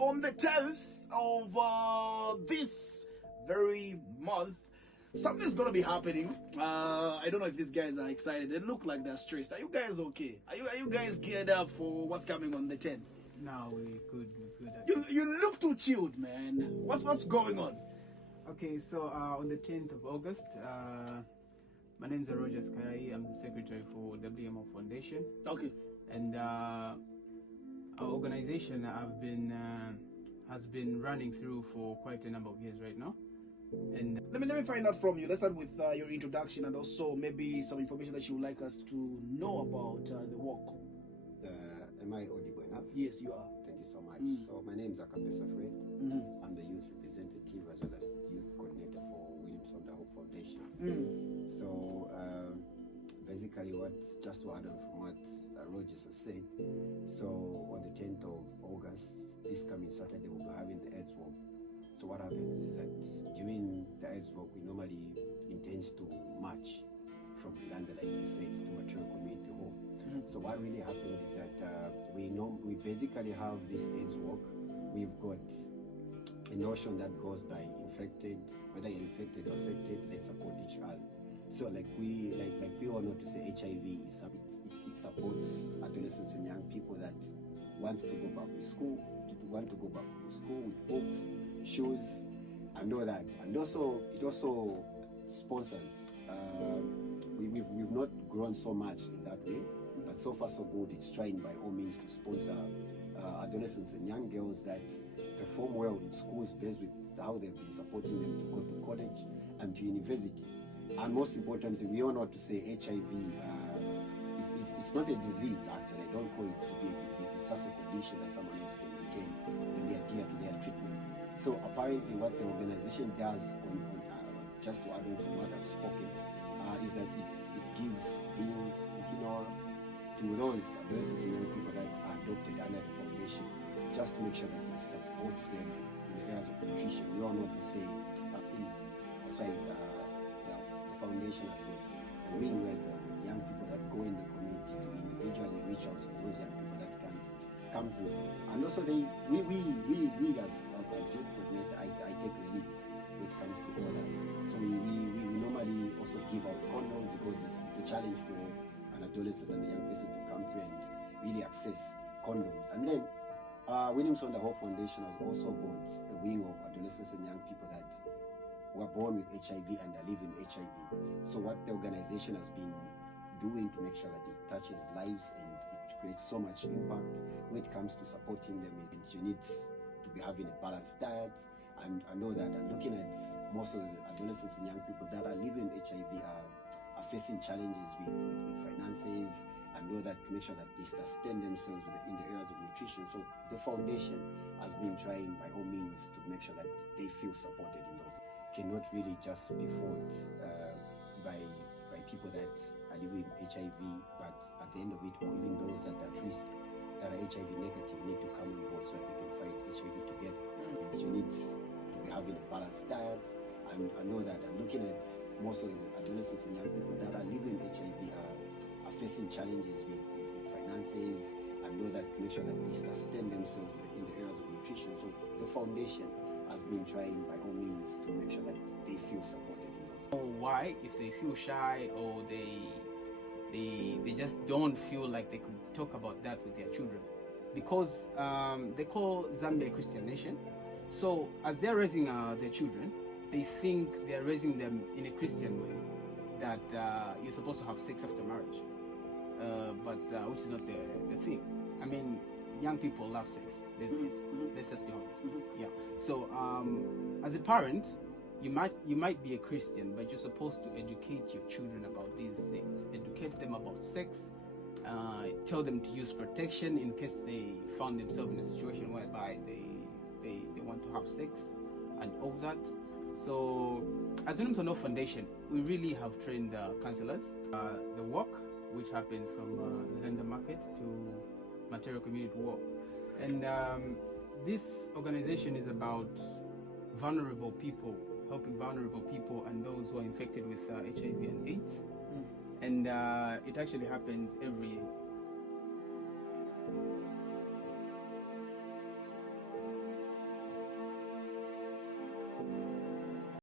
on the 10th of this very month, something's gonna be happening. I don't know if these guys are excited. They look like they're stressed. Are you guys okay? Are you guys geared up for what's coming on the 10th? No, we're good. You look too chilled, man. What's going on? Okay, so on the 10th of August, my name is Roger Sky. I'm the secretary for WMO Foundation. Okay. And our organization has been running through for quite a number of years right now. And let me find out from you. Let's start with your introduction and also maybe some information that you would like us to know about the work. Am I audible enough? Yes, you are. Thank you so much. So my name is Akapesa Fred. I'm the youth representative as well as youth coordinator for Williamson the Hope Foundation. So basically, just to add on from what Rogers has said, so on the 10th of August, this coming Saturday, we'll be having the Earth Walk. So what happens is that during the Earth Walk, we normally intend to march from London, like we said, to Material Community Hall. So what really happens is that we basically have this AIDS walk. We've got a notion that goes by infected, whether you're infected or affected, let's support each other. So like we all know to say HIV it supports adolescents and young people that wants to go back to school, with books, shoes, and all that. And also it also sponsors. We've not grown so much in that way, but so far so good. It's trying by all means to sponsor adolescents and young girls that perform well in schools based with how they've been supporting them to go to college and to university. And most importantly, we all know to say HIV it's not a disease actually. I don't call it to be a disease. It's just a condition that someone else can retain when they adhere to their treatment. So apparently what the organization does just to add on from what I've spoken, is that it gives beans, cooking oil to those adolescents and young people that are adopted under the foundation, just to make sure that it supports them in the areas of nutrition. We all know to say that's it. That's why the foundation has got a wing where there are young people that go in the community to individually reach out to those young people that can't come through. And also we as youth coordinator, I take the lead when it comes to all that. So we normally also give out condoms because it's a challenge for an adolescent and a young person to come through and really access condoms. And then Williamson the Hope Foundation has also got a wing of adolescents and young people that were born with HIV and are living with HIV. So what the organization has been doing to make sure that it touches lives and it creates so much impact when it comes to supporting them is you need to be having a balanced diet. And I know that, and looking at most of the adolescents and young people that are living with HIV are facing challenges with finances, and know that to make sure that they sustain themselves in the areas of nutrition. So the foundation has been trying by all means to make sure that they feel supported in those. Cannot really just be fought by people that are living with HIV, but at the end of it, or even those that are at risk, that are HIV negative, need to come on board so that we can fight HIV together. You need to be having a balanced diet, and I know that, and looking at most of the adolescents and young people that are living with HIV are facing challenges with finances, and know that to make sure that they sustain themselves in the areas of nutrition. So the foundation has been trying by all means to make sure that they feel supported in those. why, if they feel shy or they just don't feel like they could talk about that with their children, because they call Zambia a Christian nation. So as they're raising their children, they think they're raising them in a Christian way, that you're supposed to have sex after marriage, but which is not the thing. I mean, young people love sex. Let's just be honest. Yeah. So as a parent, you might be a Christian, but you're supposed to educate your children about these things. Educate them about sex. Tell them to use protection in case they found themselves in a situation whereby they want to have sex and all that. So as Williamson the Hope Foundation, we really have trained counselors. The walk, which happened from the London Market to Material Community Walk, and this organization is about vulnerable people, helping vulnerable people and those who are infected with HIV and AIDS. And it actually happens every